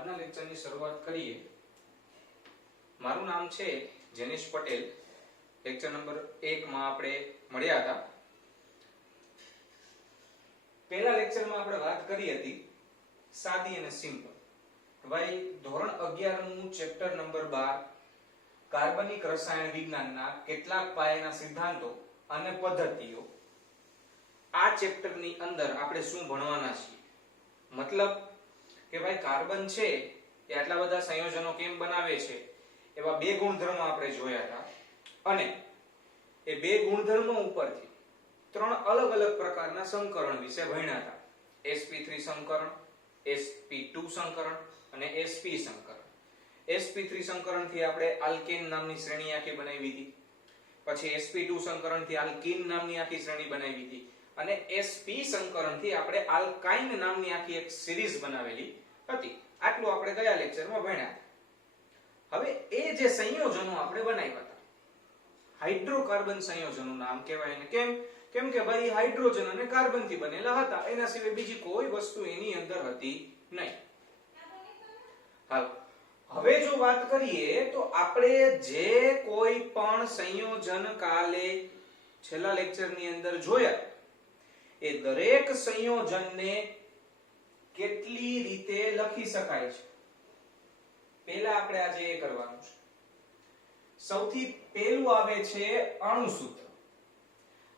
આજના લેક્ચરની શરૂઆત કરીએ। મારું નામ છે જેનિશ પટેલ। લેક્ચર નંબર 1 માં આપણે મળ્યા હતા। પહેલા લેક્ચરમાં આપણે વાત કરી હતી સાદી અને સિમ્પલ। ભાઈ ધોરણ 11 નું ચેપ્ટર નંબર 12 કાર્બનિક રસાયણ વિજ્ઞાનના કેટલાક પાયાના સિદ્ધાંતો અને પદ્ધતિઓ। આ ચેપ્ટરની અંદર આપણે શું ભણવાના છીએ, મતલબ કે ભાઈ કાર્બન છે એ આટલા બધા સંયોજનો કેમ બનાવે છે, એવા બે ગુણધર્મો આપણે જોયા હતા અને એ બે ગુણધર્મો ઉપરથી ત્રણ અલગ અલગ પ્રકારના સંકરણ વિશે ભણ્યા હતા। sp3 સંકરણ, sp2 સંકરણ અને sp સંકરણ। sp3 સંકરણથી આપણે આલ્કેન નામની શ્રેણી આખી બનાવી હતી, પછી sp2 સંકરણથી આલ્કીન નામની આખી શ્રેણી બનાવી હતી અને sp સંકરણથી આપણે આલ્કાઇન નામની આખી એક સિરીઝ બનાવેલી હતી। આટલું આપણે ગયા લેક્ચરમાં ભણ્યા। હવે એ જે સંયોજનો આપણે બનાવ્યા હતા, હાઇડ્રોકાર્બન સંયોજનનું નામ કહેવાય ને કેમ કે ભાઈ હાઇડ્રોજન અને કાર્બન થી બનેલા હતા, એના સિવાય બીજી કોઈ વસ્તુ એની અંદર હતી નહીં। હાલ હવે જો વાત કરીએ તો આપણે જે કોઈ પણ સંયોજન કાલે છેલ્લા લેક્ચરની અંદર જોયા, એ દરેક સંયોજનને કેટલી રીતે લખી શકાય છે, પહેલા આપણે આજે એ કરવાનું છે। સૌથી પહેલું આવે છે અણુ સૂત્ર।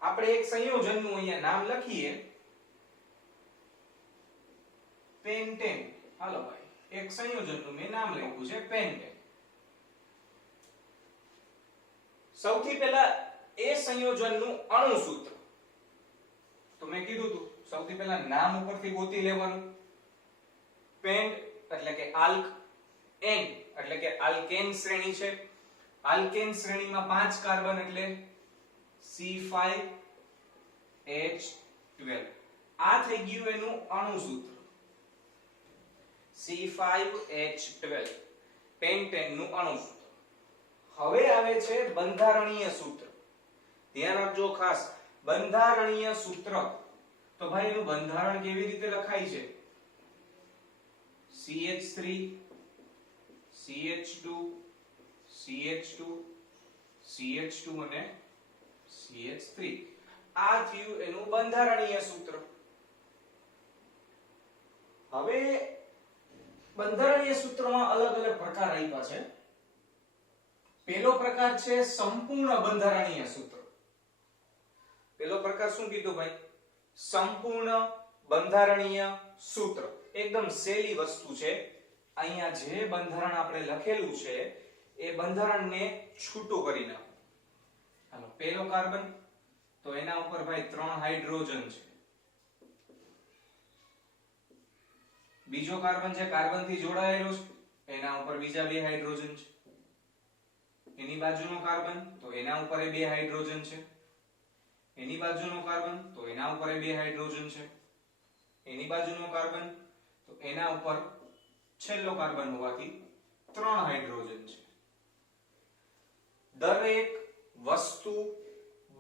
આપણે એક સંયોજનનું અહીંયા નામ લખીએ, પેન્ટેન। હાલો ભાઈ, એક સંયોજનનું મેં નામ લખ્યું છે પેન્ટેન। સૌથી પહેલા એ સંયોજનનું અણુ સૂત્ર તો મેં કીધું હતું, સૌથી પહેલા નામ ઉપરથી ગોતી લેવાનું। પેન્ટ એટલે કે આલ્ક, એન એટલે કે આલ્કેન શ્રેણી છે। આલ્કેન શ્રેણીમાં 5 કાર્બન એટલે C5H12। આ થઈ ગયું એનું અણુ સૂત્ર C5H12, પેન્ટેનનું અણુ સૂત્ર। હવે આવે છે બંધારણીય સૂત્ર। ધ્યાન રાખજો ખાસ, બંધારણીય સૂત્ર। તો ભાઈ એનું બંધારણ કેવી રીતે લખાય છે? CH3 CH2 CH2 CH2 અને CH3, આ થયું એનું બંધારણીય સૂત્ર। હવે બંધારણીય સૂત્રમાં અલગ અલગ પ્રકાર આપ્યા છે। પહેલો પ્રકાર છે સંપૂર્ણ બંધારણીય સૂત્ર। પહેલો પ્રકાર શું કીધું ભાઈ? સંપૂર્ણ બંધારણીય સૂત્ર। એકદમ સહેલી વસ્તુ છે। અહીંયા જે બંધારણ આપણે લખેલું છે એ બંધારણને છૂટું કરી નાખો। હાલો, પહેલો કાર્બન તો એના ઉપર ભાઈ 3 હાઇડ્રોજન છે। બીજો કાર્બન છે, કાર્બન થી જોડાયેલો છે, એના ઉપર બીજા 2 હાઇડ્રોજન છે। એની બાજુનો કાર્બન તો એના ઉપર 2 હાઇડ્રોજન છે। એની બાજુનો કાર્બન તો એના ઉપર 2 હાઇડ્રોજન છે। એની બાજુનો કાર્બન તો એના ઉપર છેલ્લો કાર્બન હોવાથી 3 હાઇડ્રોજન છે। દરેક વસ્તુ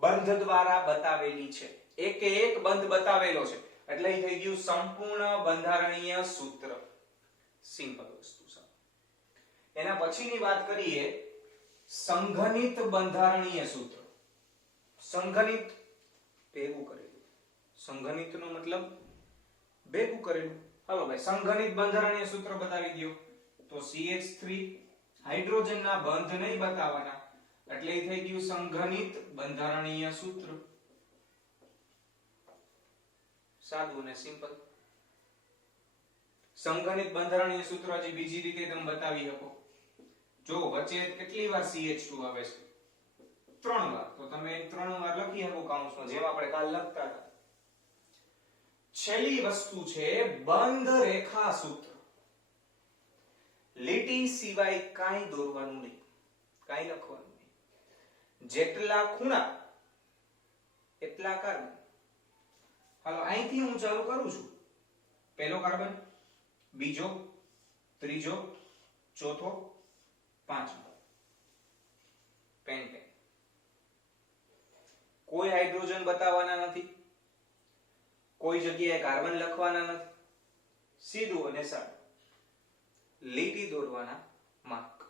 બંધ દ્વારા બતાવેલી છે, એકે એક બંધ બતાવેલો છે, એટલે એ થઈ ગયું સંપૂર્ણ બંધારણીય સૂત્ર। સિમ્પલ વસ્તુ છે। એના પછીની વાત કરીએ સંઘનિત બંધારણીય સૂત્ર। સંઘનિત ભેગું કરેલું, સંઘનિતનો મતલબ ભેગું કરેલું। હાલો ભાઈ, સંઘનિત બંધારણીય સૂત્ર બતાવી દો તો CH3 હાઇડ્રોજનના બંધ નહીં બતાવવાના, એટલે એ થઈ ગયું સંઘનિત બંધારણીય સૂત્ર। સાદું અને સિમ્પલ। સંઘનિત બંધારણીય સૂત્ર હજી બીજી રીતે તમે બતાવી શકો। જો વચ્ચે કેટલી વાર CH2 આવે છે? 3 વાર, તો તમે 3 વાર લખી શકો કૌંસમાં, જેમ આપણે કાલ લખતા હતા। છેલ્લી વસ્તુ છે બંધ રેખા સૂત્ર। લીટી સિવાય કાંઈ દોરવાનું નહીં, કાંઈ લખવાનું નહીં। જેટલા ખૂણા એટલા કાર્બન। હાલો, અહીંથી હું ચાલુ કરું છું। પહેલો કાર્બન, બીજો, ત્રીજો, ચોથો, પાંચમો, પેન્ટેન। કોઈ હાઇડ્રોજન બતાવવાના નથી, કોઈ જગ્યાએ કાર્બન લખવાના નથી, સીધું અને સાદું। લીટી દોરવાના માર્ક.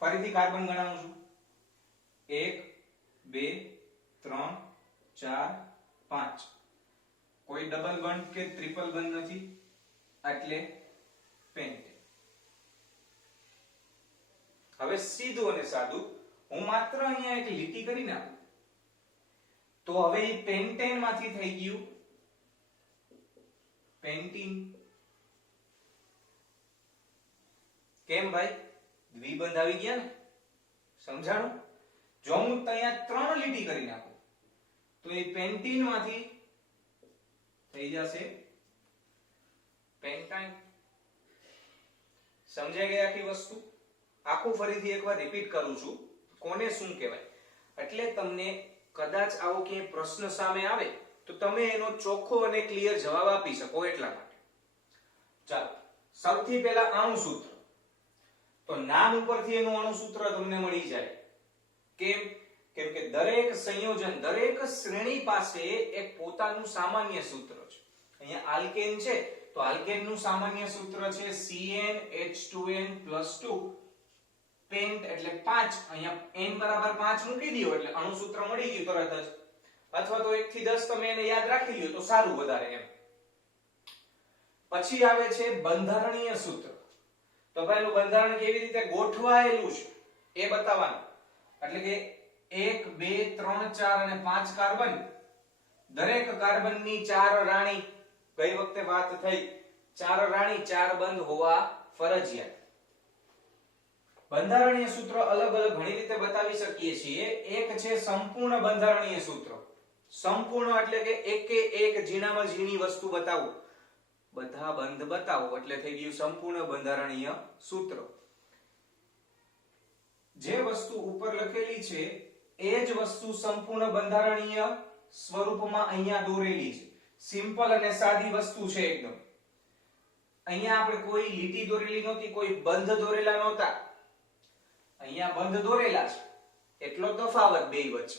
ફરીથી કાર્બન ગણાવું છું. 1 2 3 4 5. કોઈ ડબલ બોન્ડ કે ટ્રિપલ બોન્ડ નથી એટલે પેન્ટેન. હવે સીધું અને સાદું હું માત્ર અહીંયા એક લીટી કરી નાખું તો હવે એ પેન્ટેન માંથી થઈ ગયું પેન્ટીન. કેમ ભાઈ? દ્વિબંધ આવી ગયા ને, સમજાણું? જો હું અહીંયા 3 લીટી કરી નાખું તો એ પેન્ટીન માંથી થઈ જશે પેન્ટાઇન. સમજાઈ ગઈ આખી વસ્તુ? આખું ફરીથી એકવાર રિપીટ કરું છું કોને શું કહેવાય, એટલે તમને કદાચ આવો કે પ્રશ્ન સામે આવે તો તમે એનો ચોખ્ખો અને ક્લિયર જવાબ આપી શકો એટલા માટે. ચાલો, સૌથી પહેલા અણુસૂત્ર. તો નામ ઉપરથી એનું અણુસૂત્ર તમને મળી જાય. કેમ? કેમ કે દરેક સંયોજન, દરેક શ્રેણી પાસે એક પોતાનું સામાન્ય સૂત્ર છે. અહીંયા આલ્કેન છે તો આલ્કેન નું સામાન્ય સૂત્ર છે CnH2n+2. પેન્ટ એટલે 5. અહીંયા n બરાબર 5 મૂકી દો એટલે અણુસૂત્ર મળી ગયું તરત જ. અથવા તો 1 થી 10 તમે એને યાદ રાખી લ્યો તો સારું વધારે એમ. પછી આવે છે બંધારણીય સૂત્ર. તો ભાઈ એનું બંધારણ કેવી રીતે ગોઠવાયેલું છે એ બતાવવાનું. એટલે કે 1 2 3 4 અને 5 કાર્બન, દરેક કાર્બનની 4 રાણી, ગઈ વખતે વાત થઈ 4 રાણી 4 બંધ હોવા ફરજિયાત. બંધારણીય સૂત્ર અલગ અલગ ઘણી રીતે બતાવી શકીએ છીએ. એક છે સંપૂર્ણ બંધારણીય સૂત્ર. સંપૂર્ણ એટલે કે એકે એક ઝીણામાં ઝીણી વસ્તુ બતાવો, બધા બંધ બતાવો એટલે થઈ ગયું સંપૂર્ણ બંધારણીય સૂત્ર. જે વસ્તુ ઉપર લખેલી છે એ જ વસ્તુ સંપૂર્ણ બંધારણીય સ્વરૂપમાં અહીંયા દોરેલી છે. સિમ્પલ અને સાદી વસ્તુ છે એકદમ. અહીંયા આપણે કોઈ લીટી દોરેલી નહોતી, કોઈ બંધ દોરેલા નહોતા. અહીંયા બંધ દોરેલા છે એટલો તફાવત બે વચ્ચે.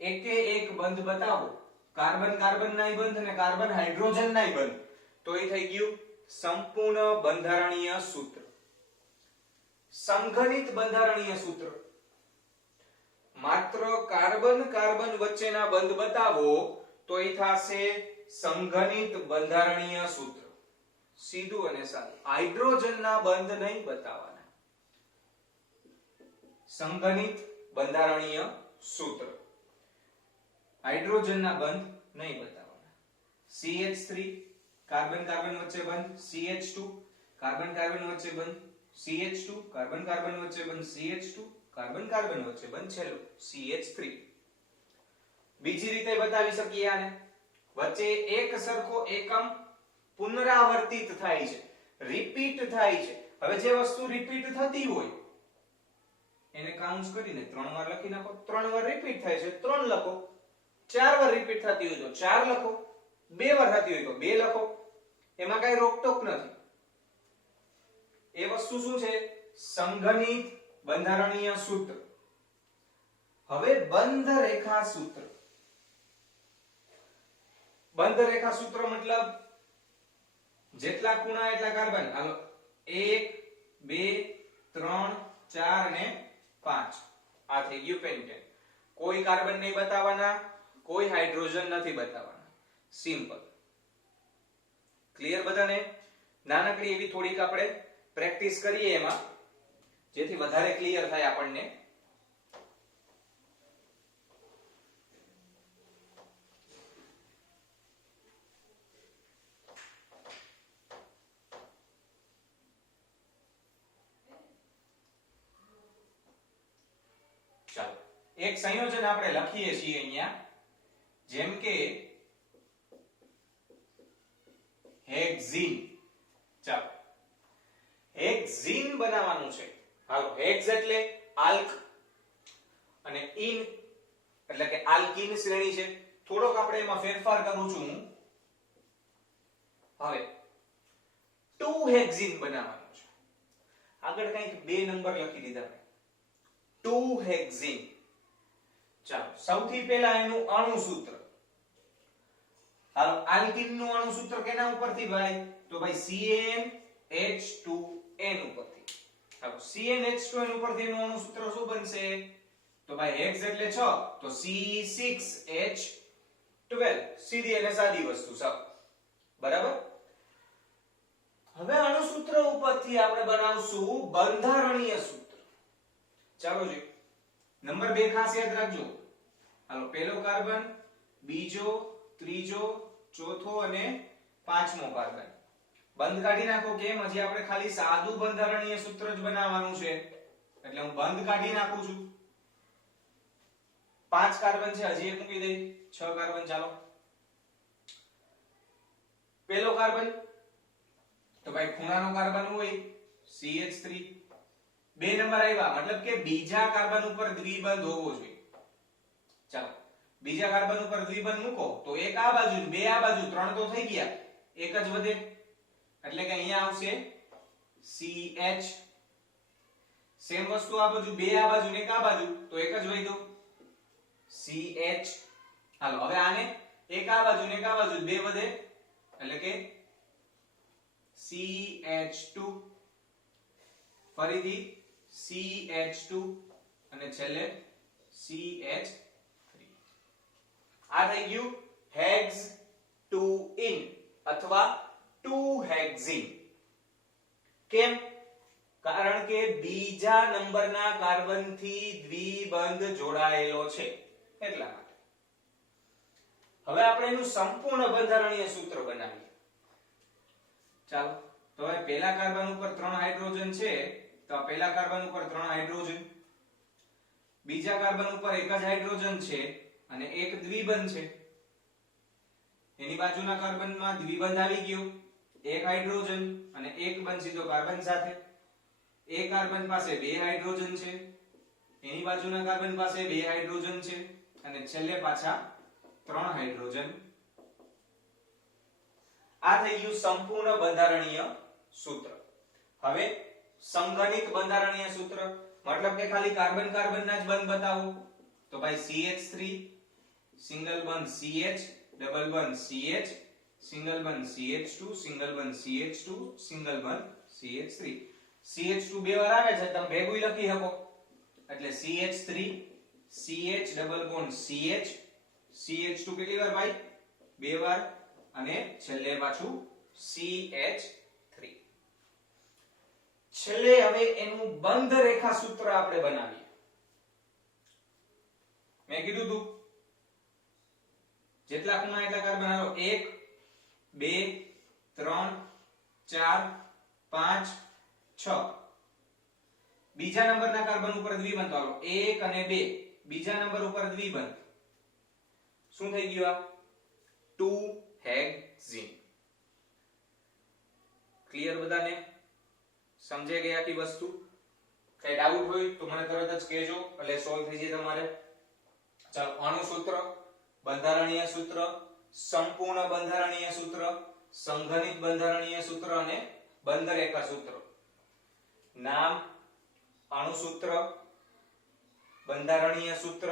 એકે એક બંધ બતાવો, કાર્બન કાર્બન નાય બંધ અને કાર્બન હાઇડ્રોજન નાય બંધ, તો એ થઈ ગયું સંપૂર્ણ બંધારણીય સૂત્ર. સંઘનિત બંધારણીય સૂત્ર. માત્ર કાર્બન કાર્બન વચ્ચેના બંધ બતાવો તો એ થશે સંઘનિત બંધારણીય સૂત્ર. સીધું અને સાદું. હાઇડ્રોજનના બંધ નહીં બતાવવાના. સંઘનિત બંધારણીય સૂત્ર. હાઇડ્રોજનના બંધ નહીં બતાવવાના. CH3 કાર્બન કાર્બન વચ્ચે બંધ, CH2 કાર્બન કાર્બન વચ્ચે બંધ, CH2 કાર્બન કાર્બન વચ્ચે બંધ, CH2 કાર્બન કાર્બન વચ્ચે બંધ, છેલ્લો CH3. બીજી રીતે બતાવી શકીએ આને. વચ્ચે એક સરખો એકમ પુનરાવર્તિત થાય છે, રિપીટ થાય છે. હવે જે વસ્તુ રિપીટ થતી હોય એને કાઉન્ટ કરીને 3 વાર લખી નાખો. 3 વાર રિપીટ થાય છે 3 લખો. 4 વાર રિપીટ થતી હોય તો 4 લખો. 2 વાર થતી હોય તો 2 લખો. એમાં કઈ રોકટોક નથી. એ વસ્તુ શું છે? સંઘનિત બંધારણીય સૂત્ર. હવે બંધ રેખા સૂત્ર. બંધ રેખા સૂત્ર મતલબ જેટલા ખૂણા એટલા કાર્બન. હાલો 1 2 3 4 અને 5. આ થઈ ગયું પેન્ટેન. કોઈ કાર્બન નહીં બતાવવાના, કોઈ હાઇડ્રોજન નથી બતાવવાના. સિમ્પલ. ક્લિયર બધાને? નાનકડી એવી થોડીક આપણે પ્રેક્ટિસ કરીએ એમાં, જેથી વધારે ક્લિયર થાય આપણને. ચાલો, એક સંયોજન આપણે લખીએ છીએ અહીંયા, જેમ કે હેક્ઝીન. ચાલો, હેક્ઝીન બનાવવાનું છે. હાલો, હેક્સ એટલે આલ્ક અને ઇન એટલે કે આલ્કીન શ્રેણી છે. થોડોક આપણે એમાં ફેરફાર કરું છું હું. હવે 2 હેક્ઝીન બનાવવાનું છે. આગળ કંઈક 2 નંબર લખી દીધા મેં. 2 હેક્ઝીન. ચાલો, સૌથી પહેલા એનું અણુ સૂત્ર. હાલો આલ્કીન નું અણુ સૂત્ર કેના ઉપરથી ભાઈ? તો ભાઈ CnH2n ઉપરથી. હાલો CnH2n ઉપરથી એનું અણુ સૂત્ર શું બનશે? તો ભાઈ હેક્સ એટલે 6 તો C6H12 સીધી અને સાદી વસ્તુ સાવ બરાબર. હવે અણુ સૂત્ર ઉપરથી આપણે બનાવશું બંધારણીય સૂત્ર. ચાલો જી નંબર 2 ખાસ યાદ રાખજો. હાલો પહેલો કાર્બન, બીજો, ત્રીજો, ચોથો અને પાંચમો કાર્બન બંધ કાઢી નાખો. કેમ? હજી આપણે ખાલી સાદું બંધારણીય સૂત્ર જ બનાવવાનું છે એટલે હું બંધ કાઢી નાખું છું. 5 કાર્બન છે, હજી એક મૂકી દઈ 6 કાર્બન. ચાલો પહેલો કાર્બન તો ભાઈ ખૂણાનો કાર્બન હોય CH3. 2 નંબર આવ્યા મતલબ કે બીજા કાર્બન ઉપર દ્વિબંધ હોવો જોઈએ. ચાલો બીજા કાર્બન ઉપર દ્વિબંધ મૂકો તો એક આ બાજુ ને બે આ બાજુ, 3 તો થઈ ગયા, એક જ વધે એટલે કે અહીંયા આવશે CH. સેમ વસ્તુ આ બાજુ, બે આ બાજુ ને એક આ બાજુ તો એક જ વધ્યો CH. હાલો હવે આને એક આ બાજુ ને એક આ બાજુ બે વધે એટલે કે CH2, ફરીથી CH2 અને છેલ્લે CH3. આ થઈ ગયું હેક્સ2ઇન અથવા 2-હેક્ઝીન. કેમ? કારણ કે બીજા નંબરના કાર્બન થી દ્વિબંધ જોડાયેલો છે એટલા માટે. હવે આપણે એનું સંપૂર્ણ બંધારણીય સૂત્ર બનાવીએ. ચાલો તો હવે પહેલા કાર્બન ઉપર 3 હાઇડ્રોજન છે તો આ પહેલા કાર્બન ઉપર 3 હાઇડ્રોજન, બીજા કાર્બન ઉપર એક જ હાઇડ્રોજન છે અને એક દ્વિબંધ છે. એની બાજુના કાર્બનમાં દ્વિબંધ આવી ગયો, એક હાઇડ્રોજન અને એક બંધ સીધો કાર્બન સાથે. એક કાર્બન પાસે 2 હાઇડ્રોજન છે, એની બાજુના કાર્બન પાસે 2 હાઇડ્રોજન છે અને છેલ્લે પાછા 3 હાઇડ્રોજન. આ થઈ ગયું સંપૂર્ણ બંધારણીય સૂત્ર. હવે સંઘનિત બંધારણીય સૂત્ર મતલબ કે ખાલી કાર્બન કાર્બનના જ બંધ બતાવો તો ભાઈ CH3 સિંગલ બંધ CH, ડબલ બંધ CH, સિંગલ બંધ CH2, સિંગલ બંધ CH2, સિંગલ બંધ CH3. CH2 બે વાર આવે છે તમે ભેગું લખી શકો એટલે CH3 CH double bond CH, CH2 કેટલી વાર ભાઈ? બે વાર અને છેલ્લે પાછું CH3. છેલ્લે હવે એનું બંધ રેખા સૂત્ર આપણે બનાવીએ. મેં કીધું તું જેટલા ખૂણા એટલા કાર્બન. હાલો 1 2 3 4 5 6. બીજા નંબરના કાર્બન ઉપર દ્વિબંધ. હાલો 1 અને 2 બીજા નંબર ઉપર દ્વિબંધ. શું થઈ ગયું? આ 2-હેક્ઝીન. ક્લિયર બધાને? સમજાઈ ગઈ આખી વસ્તુ? કઈ ડાઉટ હોય તો મને તરત જ કહેજો એટલે સોલ્વ થઈ જાય તમારે. ચાલો અણુ સૂત્ર, બંધારણીય સૂત્ર, સંપૂર્ણ બંધારણીય સૂત્ર, સંઘનિત બંધારણીય સૂત્ર અને બંધ રેખા સૂત્ર. નામ, અણુ સૂત્ર, બંધારણીય સૂત્ર,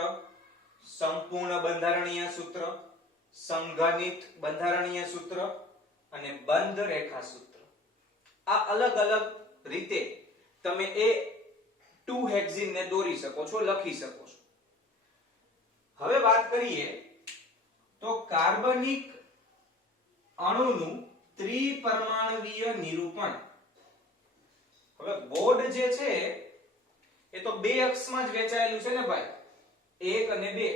સંપૂર્ણ બંધારણીય સૂત્ર, સંઘનિત બંધારણીય સૂત્ર અને બંધ રેખા સૂત્ર. આ અલગ અલગ રીતે તમે એ 2-હેક્ઝીન ને દોરી શકો છો, લખી શકો છો. હવે વાત કરીએ તો કાર્બનિક અણુનું ત્રિપરમાણુવીય નિરૂપણ. હવે બોર્ડ જે છે એ તો બે અક્ષમાં જ વહેંચાયેલું છે ને ભાઈ, 1 અને 2.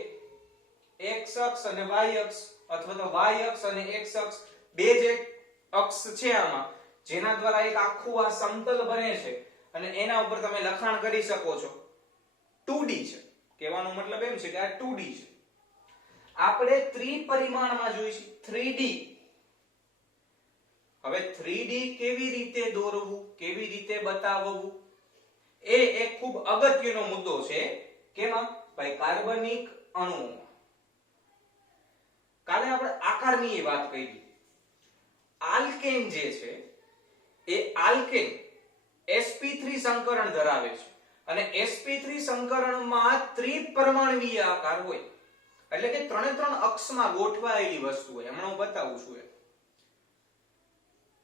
x અક્ષ અને y અક્ષ અથવા તો y અક્ષ અને x અક્ષ બે જે અક્ષ છે આમાં જેના દ્વારા એક આખું આ સમતલ બને છે અને એના ઉપર તમે લખાણ કરી શકો છો. 2D છે કહેવાનો મતલબ એમ છે કે આ 2D છે. આપણે ત્રિપરિમાણમાં જોઈશું 3D. હવે 3D કેવી રીતે દોરવું, કેવી રીતે બતાવવું એ એક ખૂબ અગત્યનો મુદ્દો છે. કેમાં? ભાઈ કાર્બનિક અણુઓમાં. કાલે આપણે આકારની વાત કરી. આલ્કેન જે છે એ આલ્કેન sp3 સંકરણ ધરાવે છે અને sp3 સંકરણમાં ત્રિપરમાણુવીય આકાર હોય એટલે કે ત્રણે ત્રણ અક્ષમાં ગોઠવાયેલી વસ્તુ હોય. હમણાં હું બતાવું છું એ.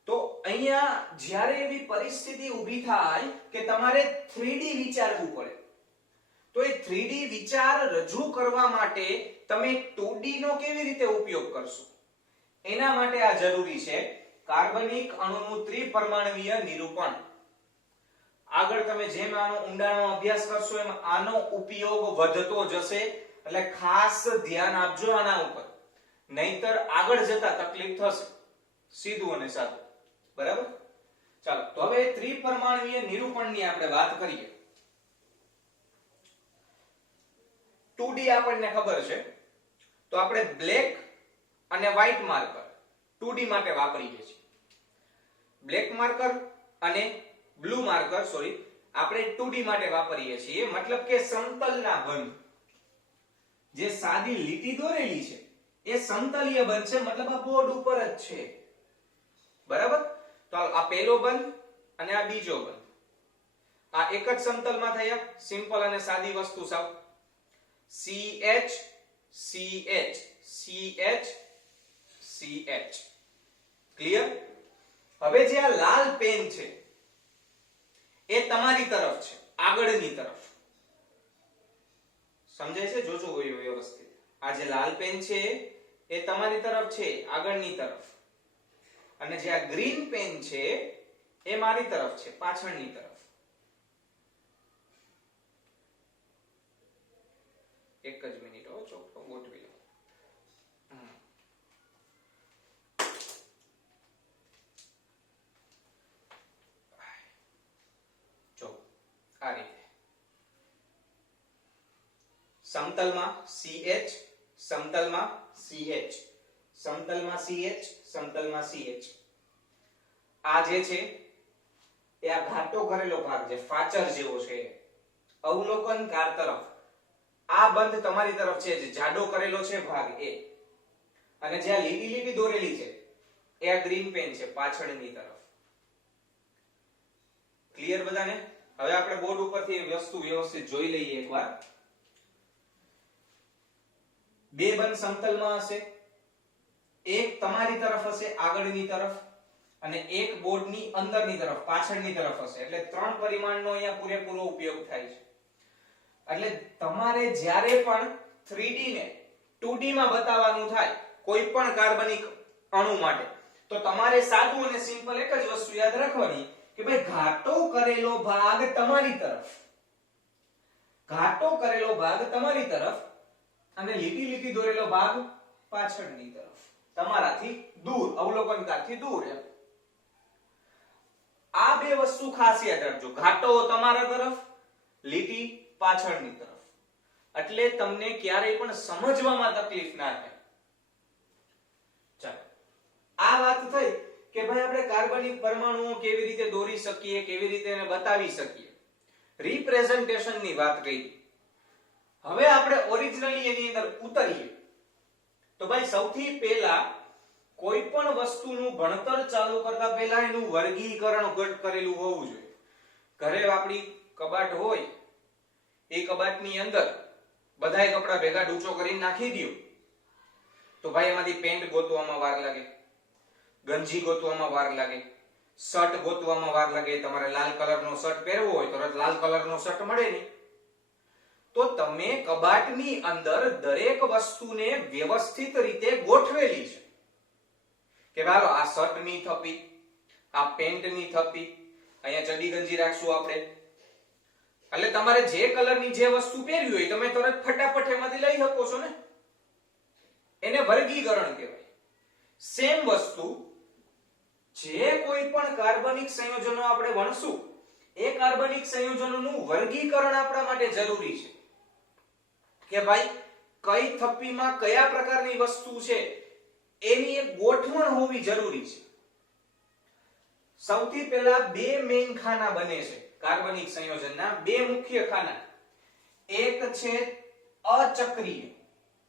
તો અહીંયા જ્યારે એવી પરિસ્થિતિ ઊભી થાય કે તમારે 3D વિચારવું પડે, તો એ 3D વિચાર રજૂ કરવા માટે તમે 2D નો કેવી રીતે ઉપયોગ કરશો? એના માટે આ જરૂરી છે કાર્બનિક અણુનું ત્રિપરમાણવીય નિરૂપણ. આગળ તમે જેમ આનો ઊંડાણમાં અભ્યાસ કરશો એમ આનો ઉપયોગ વધતો જશે, એટલે ખાસ ધ્યાન આપજો આના ઉપર, નહીતર આગળ જતા તકલીફ થશે. સીધું અને સાદું. બરાબર? ચાલો તો હવે ત્રિપરમાણવીય નિરૂપણની આપણે વાત કરીએ. 2D આપણને ખબર છે, તો આપણે બ્લેક અને વ્હાઇટ માર્કર 2D માટે વાપરીએ છીએ. બ્લેક માર્કર અને બ્લુ માર્કર આપણે 2D માટે વાપરીએ છીએ. મતલબ કે સમતલના બંધ, જે સાદી લીટી દોરેલી છે એ સમતલીય બંધ છે, મતલબ આ બોર્ડ ઉપર જ છે. બરાબર? તો આ પહેલો બંધ અને આ બીજો બંધ, આ એક જ સમતલમાં થયા. સિમ્પલ અને સાદી વસ્તુ સાવ. CH CH CH CH. Clear? હવે જે આ લાલ પેન છે એ તમારી તરફ છે, આગળની તરફ. સમજાય છે? જોજો વ્યવસ્થિત. આ જે લાલ પેન છે એ તમારી તરફ છે, આગળની તરફ. અને જે આ ગ્રીન પેન છે એ મારી તરફ છે, પાછળની તરફ. એક જ મિનિટ હો, ચોખ્ખો ગોઠવી લો. જો આ રીતે સમતલમાં CH, સમતલમાં CH, સમતલમાં CH, સમતલમાં CH. આ જે છે એ આ ઘાટો કરેલો ભાગ છે, ફાચર જેવો છે, અવલોકનકાર તરફ. આ બંધ તમારી તરફ છે, જે જાડો કરેલો છે ભાગ એ. અને જે આ લીટી લીટી દોરેલી છે એ આ ગ્રીન પેન છે, પાછળની તરફ. ક્લિયર બધાને? હવે આપણે બોર્ડ ઉપરથી વસ્તુ વ્યવસ્થિત જોઈ લઈએ એકવાર. બે બંધ સમતલમાં હશે, એક તમારી તરફ હશે, આગળની તરફ, અને એક બોર્ડની અંદરની તરફ, પાછળની તરફ હશે. એટલે 3 પરિમાણનો અહીંયા પૂરેપૂરો ઉપયોગ થાય છે. એટલે તમારે જ્યારે પણ 3D ને 2D માં બતાવવાનું થાય કોઈ પણ કાર્બનિક અણુ માટે, તો તમારે સાદું અને સિમ્પલ એક જ વસ્તુ યાદ રાખવાની કે ભાઈ ઘાટો કરેલો ભાગ તમારી તરફ, ઘાટો કરેલો ભાગ તમારી તરફ, અને લીટી લીટી દોરેલો ભાગ પાછળની તરફ, તમારાથી દૂર, અવલોકનકારથી દૂર. એમ આ બે વસ્તુ ખાસ યાદ રાખજો. ઘાટો તમારા તરફ, લીટી પાછળની તરફ. એટલે તમને ક્યારેય પણ સમજવામાં તકલીફ ના થાય. ચાલો, આ વાત થઈ કે ભાઈ આપણે કાર્બનિક પરમાણુઓ કેવી રીતે દોરી શકીએ, કેવી રીતે એને બતાવી શકીએ. રિપ્રેઝન્ટેશનની વાત કરી. હવે આપણે ઓરિજિનલી એની અંદર ઉતરીએ. તો ભાઈ સૌથી પહેલા કોઈ પણ વસ્તુનું ભણતર ચાલુ કરતા પહેલા એનું વર્ગીકરણ કરેલું હોવું જોઈએ. ઘરે આપણી કબાટ હોય, એ કબાટની અંદર બધાય કપડા ભેગા ડૂચો કરીને નાખી દો, તો ભાઈ એમાંથી પેન્ટ ગોતવામાં વાર લાગે, ગંજી ગોતવામાં વાર લાગે, શર્ટ ગોતવામાં વાર લાગે. તમારે લાલ કલરનો શર્ટ પહેરવો હોય તો લાલ કલરનો શર્ટ મળે નહીં. તો તમે કબાટની અંદર દરેક વસ્તુને વ્યવસ્થિત રીતે ગોઠવેલી છે કે ભાઈ આ શર્ટની થપ્પી, આ પેન્ટની થપ્પી, અહીંયા ચડી ગંજી રાખશું આપણે. એટલે તમારે જે કલરની જે વસ્તુ પહેરવી હોય તમે તરત ફટાફટ એમાંથી લઈ શકો છો ને. એને વર્ગીકરણ કહેવાય. સેમ વસ્તુ જે કોઈ પણ કાર્બનિક સંયોજનો આપણે ભણશું, એ કાર્બનિક સંયોજનોનું વર્ગીકરણ આપણા માટે જરૂરી છે કે ભાઈ કઈ થપ્પીમાં કયા પ્રકારની વસ્તુ છે એની એક ગોઠવણ હોવી જરૂરી છે. સૌથી પહેલા બે મેઇન ખાના બને છે કાર્બનિક સંયોજનના, બે મુખ્ય ખાના. એક છે અચક્રીય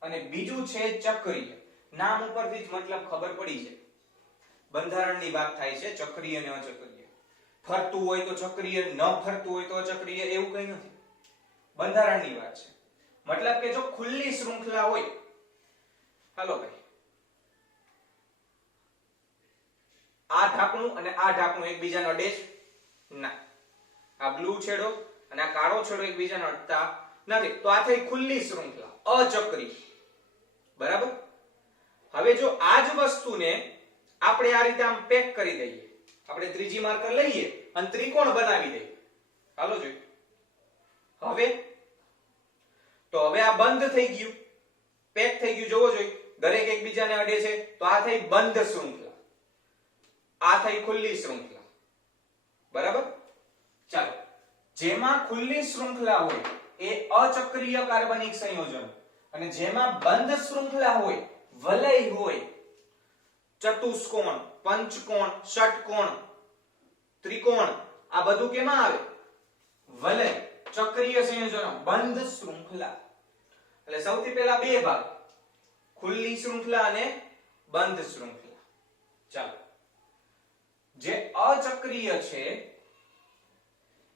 અને બીજું છે ચક્રીય. નામ ઉપરથી જ મતલબ ખબર પડી છે. બંધારણની વાત થાય છે ચક્રીય અને અચક્રીય. ફરતું હોય તો ચક્રીય, ન ફરતું હોય તો અચક્રીય, એવું કંઈ નથી. બંધારણની વાત છે. મતલબ કે જો ખુલ્લી શૃંખલા હોય હાલો ભાઈ, આ ઢાંકણું અને આ ઢાંકણું એકબીજાને અડે છે? ના. આ બ્લુ છેડો અને આ કાળો છેડો એકબીજાને અડતા નથી. તો આ થઈ ખુલ્લી શૃંખલા, અચક્રી. બરાબર? હવે જો આ જ વસ્તુને આપણે આ રીતે આમ પેક કરી દઈએ, આપણે ત્રીજી માર્કર લઈએ અને ત્રિકોણ બનાવી દઈએ. હાલો જોઈ. હવે તો હવે આ બંધ થઈ ગયું, પેક થઈ ગયું. જોવો જોઈ, દરેક એકબીજાને અડે છે. તો આ થઈ બંધ શૃંખલા, આ થઈ ખુલ્લી શૃંખલા. બરાબર? ચાલો, જેમાં ખુલ્લી શૃંખલા હોય એ અચક્રીય કાર્બનિક સંયોજનો અને જેમાં બંધ શૃંખલા હોય, વલય હોય, ચતુષ્કોણ, પંચકોણ, ષટકોણ, ત્રિકોણ, આ બધું કેમાં આવે? વલય, ચક્રીય સંયોજનો, બંધ શૃંખલા. એટલે સૌથી પહેલા બે ભાગ, ખુલ્લી શૃંખલા અને બંધ શૃંખલા. ચાલો, જે અચક્રીય છે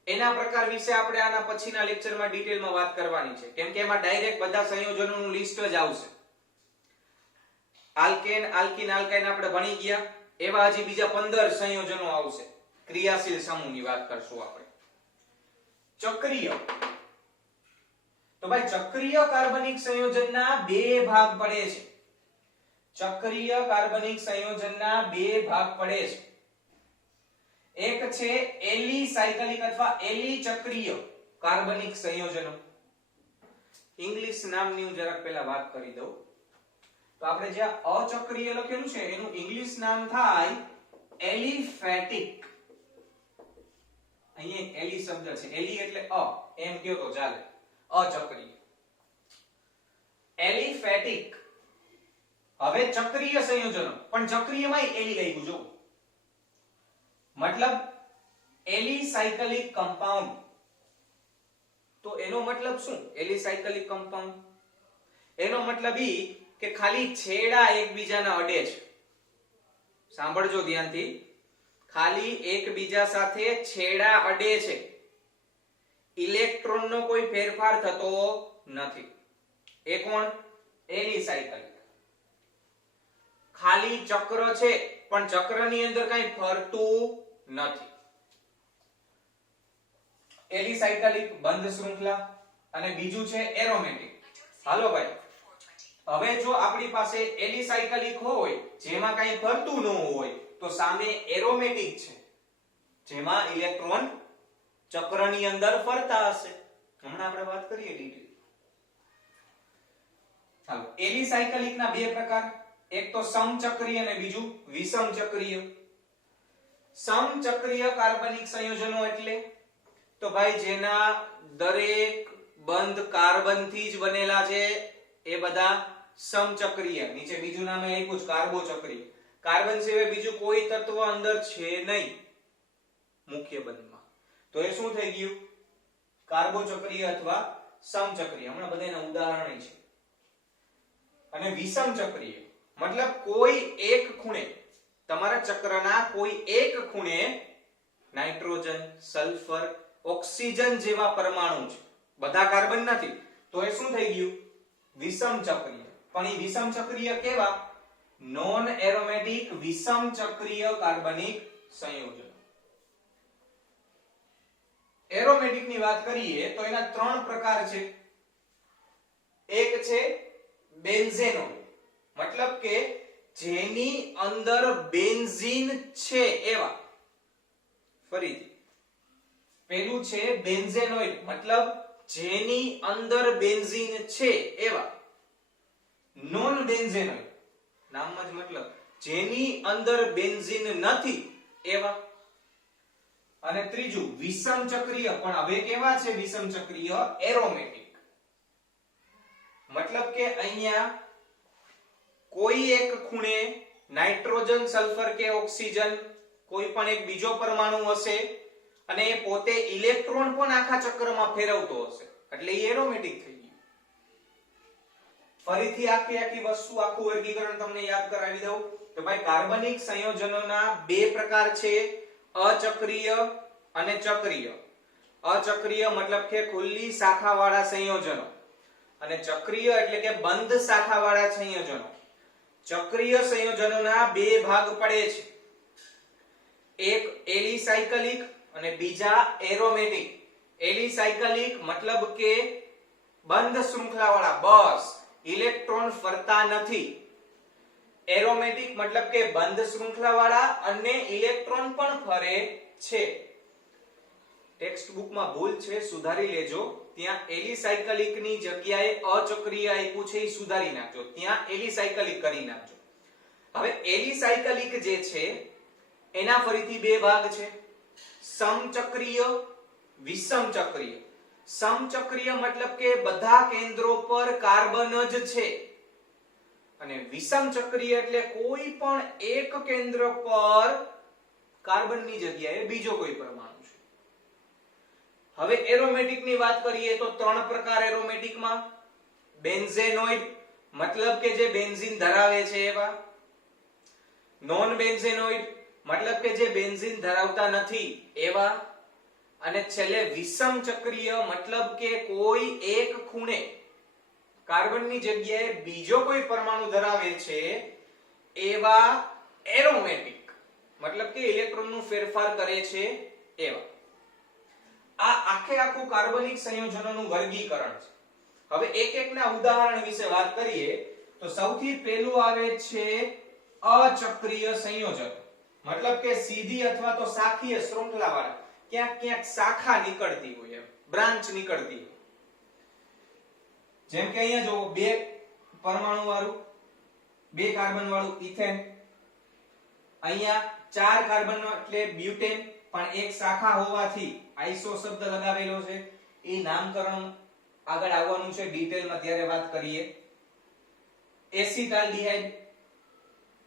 એના પ્રકાર વિશે આપણે આના પછીના લેક્ચરમાં ડિટેલમાં વાત કરવાની છે, કેમ કે એમાં ડાયરેક્ટ બધા સંયોજનોનું લિસ્ટ જ આવશે. આલ્કેન, આલ્કીન, આલ્કાઇન આપણે ભણી ગયા, એવા હજી બીજા 15 સંયોજનો આવશે. ક્રિયાશીલ સમૂહની વાત કરશું આપણે. ચક્રીય, તો ભાઈ ચક્રીય કાર્બનિક સંયોજનના બે ભાગ પડે છે. ચક્રીય કાર્બનિક સંયોજનના બે ભાગ પડે છે. એક છે એલી સાયકલિક અથવા એલી ચક્રીય કાર્બનિક સંયોજનો. ઇંગ્લિશ નામની હું જરાક પહેલા વાત કરી દઉં. તો આપણે જે અચક્રીય લખેલું છે એનું ઇંગ્લિશ નામ થાય એલિફેટિક. અહીંયા એલી શબ્દ છે, એલી એટલે અ, એમ કહો તો ચાલે. અચક્રીય, એલિફેટિક. હવે ચક્રીય સંયોજનો, પણ ચક્રીયમાં એલી લાગ્યું જો, મતલબ એલિસાયક્લિક કમ્પાઉન્ડ. તો એનો મતલબ શું? એલિસાયક્લિક કમ્પાઉન્ડ એનો મતલબ ઈ કે ખાલી છેડા એકબીજાના અડે છે. સાંભળજો ધ્યાનથી, ખાલી એકબીજા સાથે છેડા અડે છે, ઇલેક્ટ્રોનનો કોઈ ફેરફાર થતો નથી. એ કોણ? એલિસાયક્લિક. ખાલી ચક્ર છે પણ ચક્રની અંદર કંઈ ફરતું નથી. એલિસાયક્લિક, બંધ શૃંખલા. અને બીજું છે એરોમેટિક. હાલો ભાઈ, હવે જો આપણી પાસે એલિસાયક્લિક હોય જેમાં કંઈ ફરતું ન હોય, તો સામે એરોમેટિક છે જેમાં ઇલેક્ટ્રોન ચક્રની અંદર ફરતા હશે. હમણાં આપણે વાત કરીએ ડિટેલ. હાલો, એલિસાયક્લિક ના બે પ્રકાર, એક તો સમચક્રીય અને બીજું વિષમચક્રીય. સમચક્રીય કાર્બનિક સંયોજનો એટલે તો ભાઈ જેના દરેક બંધ કાર્બન થી જ બનેલા છે એ બધા સમચક્રીય. નીચે બીજું નામ આપ્યું છે કાર્બોચક્રીય. કાર્બન સિવાય બીજું કોઈ તત્વ અંદર છે નહીં મુખ્ય બંધમાં, તો એ શું થઈ ગયું? કાર્બોચક્રીય અથવા સમચક્રીય. હમણાં બધાના ઉદાહરણ છે. અને વિષમચક્રીય મતલબ કોઈ એક ખૂણે, તમારા ચક્રના કોઈ એક ખૂણે નાઇટ્રોજન, સલ્ફર, ઓક્સિજન જેવા પરમાણુ છે, બધા કાર્બન નથી, તો એ શું થઈ ગયું? વિષમચક્રીય. પણ એ વિષમચક્રીય કેવા? નોન એરોમેટિક વિષમચક્રીય કાર્બનિક સંયોજનો. એરોમેટિક ની વાત કરીએ તો એના 3 પ્રકાર છે. એક છે બેન્ઝેનોલ, મતલબ કે જેની અંદર બેન્ઝીન છે એવા. ફરીથી, પેલું છે બેન્ઝેનોઇલ, મતલબ જેની અંદર બેન્ઝીન છે એવા. નોન બેન્ઝેનોઇલ, નામમાં જ મતલબ જેની અંદર બેન્ઝીન નથી એવા. અને ત્રીજું વિષમચક્રીય, પણ હવે કેવા છે વિષમચક્રીય? એરોમેટિક. મતલબ કે અહીંયા કોઈ એક ખૂણે નાઇટ્રોજન, સલ્ફર કે ઓક્સિજન કોઈ પણ એક બીજો પરમાણુ હશે અને એ પોતે ઇલેક્ટ્રોન પણ આખા ચક્રમાં ફેરવતો હશે, એટલે એ એરોમેટિક થઈ ગયું. ફરીથી આખી વસ્તુ, આખું વર્ગીકરણ તમને યાદ કરાવી દઉં તો ભાઈ કાર્બનિક સંયોજનોના બે પ્રકાર છે, અચક્રીય અને ચક્રીય. અચક્રીય મતલબ કે ખુલ્લી શાખાવાળા સંયોજનો અને ચક્રીય એટલે કે બંધ શાખાવાળા સંયોજનો. ચક્રીય સંયોજનોના બે ભાગ પડે છે, એક એલિસાયકલિક અને બીજા એરોમેટિક. એલિસાયકલિક મતલબ કે બંધ શૃંખલાવાળા, બસ ઇલેક્ટ્રોન ફરતા નથી. એરોમેટિક મતલબ કે બંધ શૃંખલાવાળા અને ઇલેક્ટ્રોન પણ ફરે છે. ટેક્સ્ટ બુકમાં ભૂલ છે, સુધારી લેજો. ત્યાં એલિસાયકલિક ની જગ્યાએ અચક્રીય આપ્યું છે, એ સુધારી નાખજો. ત્યાં એલિસાયકલિક કરી નાખજો. હવે એલિસાયકલિક જે છે એના ફરીથી બે ભાગ છે, સમચક્રીય, વિષમચક્રીય. સમચક્રીય મતલબ કે બધા કેન્દ્રો પર કાર્બન જ છે, અને વિષમચક્રીય એટલે કોઈ પણ એક કેન્દ્ર પર કાર્બનની જગ્યાએ બીજો કોઈ પરમાણુ છે. હવે એરોમેટિક ની વાત કરીએ તો ત્રણ પ્રકાર એરોમેટિકમાં. બેન્ઝેનોઇડ મતલબ કે જે બેન્ઝીન ધરાવે છે એવા, નોન બેન્ઝેનોઇડ મતલબ કે જે બેન્ઝીન ધરાવતા નથી એવા, અને છેલ્લે વિષમચક્રીય મતલબ કે કોઈ એક ખૂણે કાર્બનની જગ્યાએ બીજો કોઈ પરમાણુ ધરાવે છે એવા એરોમેટિક મતલબ કે ઇલેક્ટ્રોનનું ફેરફાર કરે છે એવા. આ આખું કાર્બનિક સંયોજનોનું વર્ગીકરણ છે. હવે એક એકના ઉદાહરણ વિશે વાત કરીએ તો સૌથી પહેલું આવે છે અચક્રીય સંયોજન, મતલબ કે સીધી અથવા તો શાખીય શૃંખલાવાળા, ક્યાંક ક્યાંક શાખા નીકળતી હોય, બ્રાન્ચ નીકળતી હોય. જેમ કે અહીંયા જો બે પરમાણુ વાળું, બે કાર્બન વાળું ઇથેન, અહીંયા ચાર કાર્બન એટલે બ્યુટેન, પણ એક શાખા હોવાથી આઇસો શબ્દ લગાવેલો છે. એ નામકરણ આગળ આવવાનું છે ડિટેલમાં, ત્યારે વાત કરીએ. એસિટાલ્ડિહાઇડ,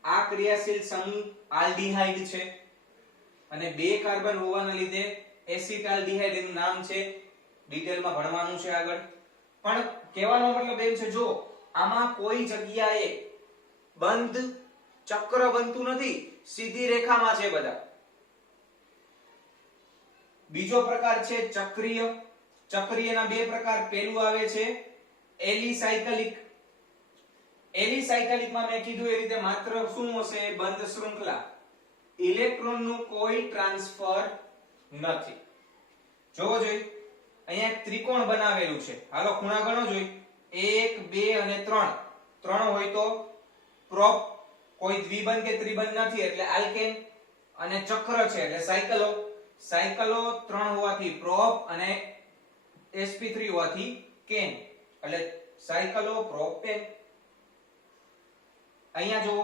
આ ક્રિયાશીલ સમૂહ આલ્ડિહાઇડ છે, અને બે કાર્બન હોવાના લીધે એસિટાલ્ડિહાઇડ એનું નામ છે. ડિટેલમાં ભણવાનું છે આગળ. પણ કહેવાનો મતલબ એમ છે, જો આમાં કોઈ જગ્યાએ બંધ ચક્ર બનતું નથી, સીધી રેખામાં છે બધા. બીજો પ્રકાર છે ચક્રીય. ચક્રીયના બે પ્રકાર. પહેલું આવે છે એલિસાયકલિક. એલિસાયકલિકમાં મેં કીધું એ રીતે માત્ર શું હશે? બંધ શૃંખલા, ઇલેક્ટ્રોનનું કોઈ ટ્રાન્સફર નથી. જોવો જોઈએ, અહીંયા એક ત્રિકોણ બનાવેલું છે. હાલો ખૂણા ગણો જોઈ. 1 2 અને 3. 3 હોય તો પ્રોપ, કોઈ દ્વિબંધ કે ત્રિબંધ નથી એટલે આલ્કેન, અને ચક્ર છે એટલે સાયકલો. સાયકલો 3 હોવાથી પ્રોપ અને sp3 હોવાથી કેન, એટલે સાયકલો પ્રોપેન. અહીંયા જો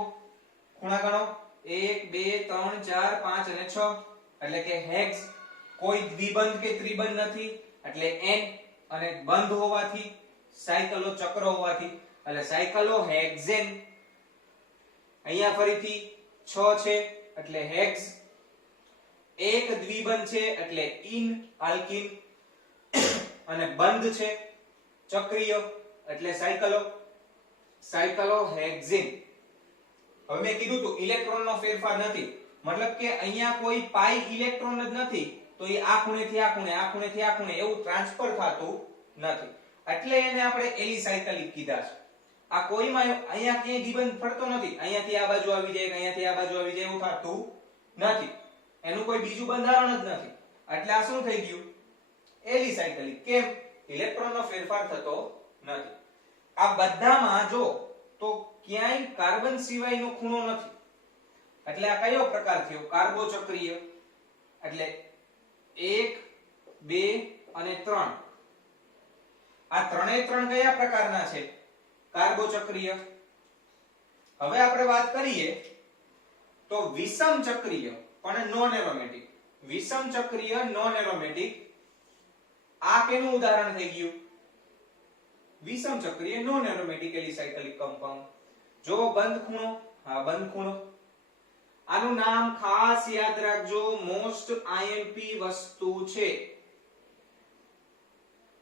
ખૂણા ગણો 1 2 3 4 5 અને 6 એટલે કે હેક્સ. કોઈ દ્વિબંધ કે ત્રિબંધ નથી એટલે n, અને બંધ હોવાથી સાયકલો, ચક્ર હોવાથી એટલે સાયકલો હેક્ઝેન. અહીંયા ફરીથી 6 છે એટલે હેક્સ. એક દ્વિબંધ છે એટલે ઇન, આલ્કિન, અને બંધ છે ચક્રીય એટલે સાયકલો, સાયકલો હેક્ઝેન. હવે મેં કીધું તો ઇલેક્ટ્રોનનો ફેરફાર નથી, મતલબ કે અહીંયા કોઈ પાઈ ઇલેક્ટ્રોન જ નથી, તો એ આ ખૂણેથી આ ખૂણે, આ ખૂણેથી આ ખૂણે એવું ટ્રાન્સફર થતું નથી, એટલે એને આપણે એલિસાયકલિક કીધા છે. આ કોઈમાં અહીંયા ક્યાંય દ્વિબંધ ફરતો નથી, અહીંયાથી આ બાજુ આવી જાય, અહીંયાથી આ બાજુ આવી જાય એવું થતું નથી, એનું કોઈ બીજું બંધારણ જ નથી, એટલે આ શું થઈ ગયું? એલિસાયકલિક. કેમ? ઇલેક્ટ્રોનનો ફેરફાર થતો નથી. આ બધામાં જો તો ક્યાંય કાર્બન સિવાયનો ખૂણો નથી, એટલે આ કયો પ્રકાર થયો? કાર્બોચક્રીય. એટલે 1 2 અને 3. આ ત્રણે ત્રણ કયા પ્રકારના છે? કાર્બોચક્રીય. હવે આપણે વાત કરીએ તો વિષમચક્રીય પણ નોન એરોમેટિક. વિષમચક્રીય નોન એરોમેટિક, આ કેનું ઉદાહરણ થઈ ગયું? વિષમચક્રીય નોન એરોમેટિક એલિસાયકલિક કમ્પાઉન્ડ. જો બંધ ખૂણો, હા બંધ ખૂણો. આનું નામ ખાસ યાદ રાખજો, મોસ્ટ IMP વસ્તુ છે.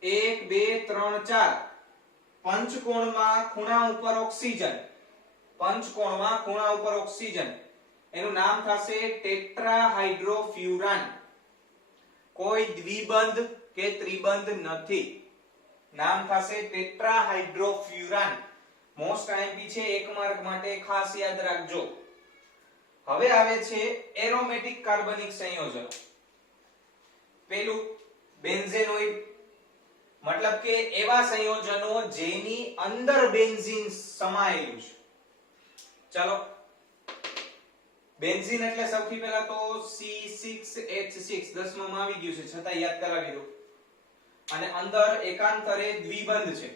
1 2 3 4 પંચકોણમાં ખૂણા ઉપર ઓક્સિજન, પંચકોણમાં ખૂણા ઉપર ઓક્સિજન, એનું નામ થશે ટેટ્રાહાઇડ્રોફ્યુરાન. કોઈ દ્વિબંધ કે ત્રિબંધ નથી, નામ થશે ટેટ્રાહાઇડ્રોફ્યુરાન. મોસ્ટ આઈએમપી છે, 1 માર્ક માટે ખાસ યાદ રાખજો. હવે આવે છે એરોમેટિક કાર્બનિક સંયોજનો. પેલું બેન્ઝેનોઇડ, મતલબ કે એવા સંયોજનો જેની અંદર બેન્ઝીન સમાયેલું છે. ચાલો, બેન્ઝીન એટલે સૌથી પહેલા તો C6H6 10માં આવી ગયું છે, છતાં યાદ કરાવી દઉં. અને અંદર એકાંતરે દ્વિબંધ છે.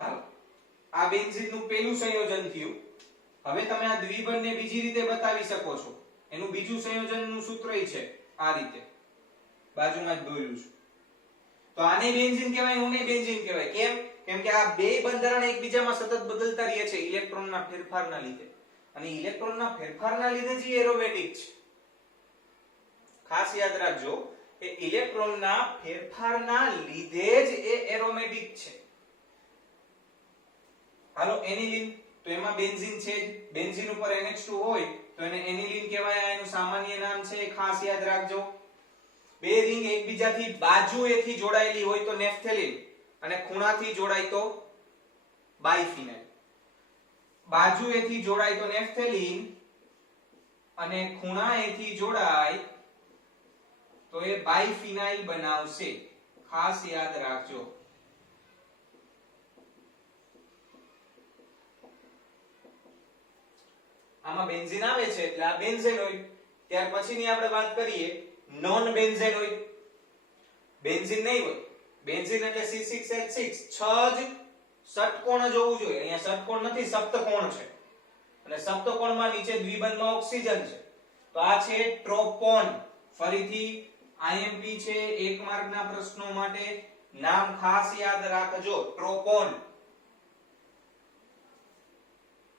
હાલો, આ બેન્ઝીન નું પેલું સંયોજન થયું. હવે તમે આ દ્વિબંધને બીજી રીતે બતાવી શકો છો. એનું બીજું સંયોજનનું સૂત્ર છે આ રીતે, બાજુમાં જ દોર્યું છે. તો આને બેન્ઝીન કહેવાય, ઓને બેન્ઝીન કહેવાય. કેમ? કેમ કે આ બે બંધારણ એકબીજામાં સતત બદલતા રહે છે ઇલેક્ટ્રોનના ફેરફારના લીધે. અને ઇલેક્ટ્રોનના ફેરફારના લીધે જ એરોમેટિક છે. ખાસ યાદ રાખજો કે ઇલેક્ટ્રોનના ફેરફારના લીધે જ એ એરોમેટિક છે. હાલો, એનિલિન, તો એમાં બેન્ઝીન છે. બેન્ઝીન ઉપર NH2 હોય તો એને એનિલિન કહેવાય. એનું સામાન્ય નામ છે, ખાસ યાદ રાખજો. બે રિંગ એકબીજાથી બાજુએથી જોડાયેલી હોય તો નેપ્થેલિન, અને ખૂણાથી જોડાય તો બાયફિનાઇલ. બાજુએથી જોડાય તો નેપ્થેલિન, અને ખૂણાએથી જોડાય તો એ બાયફિનાઇલ બનાવશે. ખાસ યાદ રાખજો. આમાં બેન્ઝીન આવે છે એટલે આ બેન્ઝેનોઇડ. ત્યાર પછીની આપણે વાત કરીએ નોન બેન્ઝેનોઇડ. બેન્ઝીન નહીં હોય. બેન્ઝીન એટલે C6H6, 6 જ ષટકોણ જ હોવું જોઈએ. અહીંયા ષટકોણ નથી, સપ્તકોણ છે. અને સપ્તકોણમાં નીચે દ્વિબંધમાં ઓક્સિજન છે. તો આ છે ટ્રોપોન. ફરીથી આઈએમપી છે, 1 માર્કના પ્રશ્નો માટે નામ ખાસ યાદ રાખજો, ટ્રોપોન.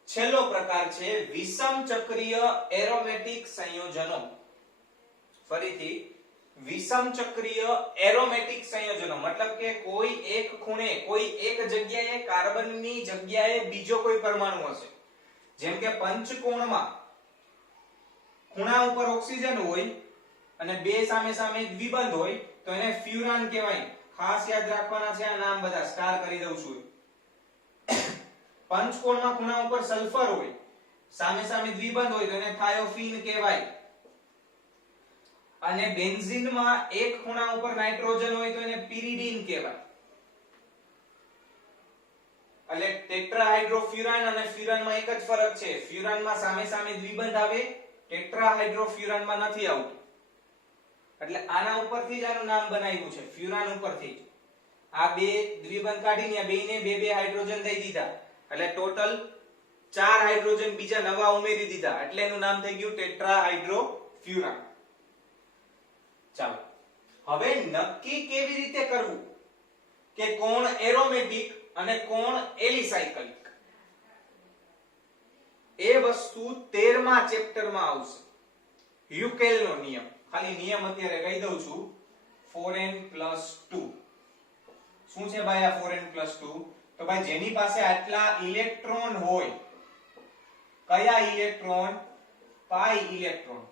છેલ્લો પ્રકાર છે વિષમ ચક્રીય એરોમેટિક સંયોજનો. ફરીથી વિષમ ચક્રીય એરોમેટિક સંયોજનો, મતલબ કે કોઈ એક ખૂણે, કોઈ એક જગ્યાએ કાર્બનની જગ્યાએ બીજો કોઈ પરમાણુ હશે. જેમ કે પંચકોણમાં ખૂણા ઉપર ઓક્સિજન હોય અને બે સામે સામે દ્વિબંધ હોય તો એને ફ્યુરાન કહેવાય. ખાસ યાદ રાખવાના છે આ નામ, બધા સ્ટાર કરી દઉં છું. પંચકોણમાં ખૂણા ઉપર સલ્ફર હોય, સામે સામે દ્વિબંધ હોય તો એને થાયોફીન કહેવાય. અને બેન્ઝીનમાં એક ખૂણા ઉપર નાઇટ્રોજન હોય તો એનેፒરિડીન કહેવાય. એટલે ટેટ્રાહાઇડ્રોફ્યુરાન અને ફ્યુરાનમાં એક જ ફરક છે. ફ્યુરાનમાં સામે સામે દ્વિબંધ આવે, ટેટ્રાહાઇડ્રોફ્યુરાનમાં નથી આવતું. એટલે આના ઉપરથી જ આનું નામ બનાવ્યું છે, ફ્યુરાન ઉપરથી જ. આ બે દ્વિબંધ કાઢીને બેને બે બે હાઇડ્રોજન દઈ દીધા, એટલે ટોટલ 4 હાઇડ્રોજન બીજા નવા ઉમેરી દીધા, એટલે એનું નામ થઈ ગયું ટેટ્રાહાઇડ્રોફ્યુરાન. ચાલો, હવે નક્કી કેવી રીતે કરવું કે કોણ એરોમેટિક અને કોણ એલિસાયકલિક? એ વસ્તુ 13મા ચેપ્ટરમાં આવશે. યુકેલનો નિયમ. ખાલી નિયમ અત્યારે કહી દઉં છું. 4n+2. શું છે ભાઈ આ 4n+2? તો ભાઈ જેની પાસે આટલા ઇલેક્ટ્રોન હોય, કયા ઇલેક્ટ્રોન? પાઈ ઇલેક્ટ્રોન,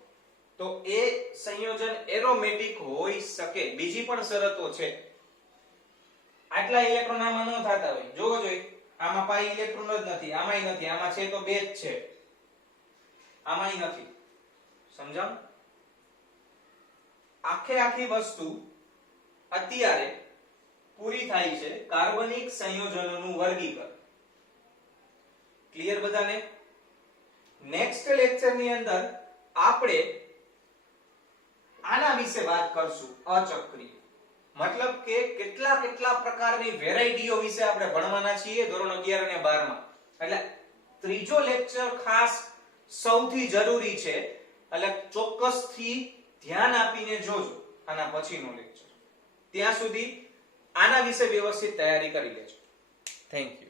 તો એ સંયોજન એરોમેટિક હોઈ શકે. બીજી પણ શરતો છે. આટલા ઇલેક્ટ્રોન આમાં ન થતા હોય. જોવો જોઈએ, આમાં પાઈ ઇલેક્ટ્રોન જ નથી, આમાંય નથી, આમાં છે તો બે જ છે, આમાંય નથી. સમજાવ? આખી વસ્તુ અત્યારે પૂરી થાય છે કાર્બનિક સંયોજનોનું વર્ગીકરણ. ક્લિયર બધાને? નેક્સ્ટ લેક્ચરની અંદર આપણે આના વિશે વાત કરશું, અચક્રીય. મતલબ કે કેટલા પ્રકારની વેરાયટીઓ વિશે આપણે ભણવાના છીએ ધોરણ 11 અને 12 માં. એટલે ત્રીજો લેક્ચર ખાસ સૌથી જરૂરી છે, એટલે ચોક્કસથી ધ્યાન આપીને જોજો આના પછીનો લેક્ચર. ત્યાં સુધી આના વિશે વ્યવસ્થિત તૈયારી કરી લેજો. Thank you.